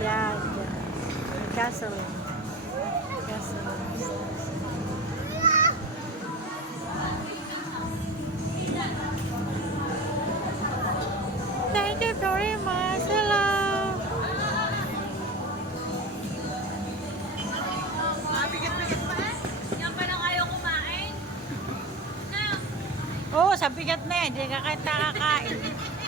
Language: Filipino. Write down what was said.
Yan, yan. Gasoline. Gasoline. Thank you very much. Hello. Bigat-bigat pa eh. Yan pa lang ayaw kumain. Oo, sa bigat na yan. Hindi ka kahit nakakain.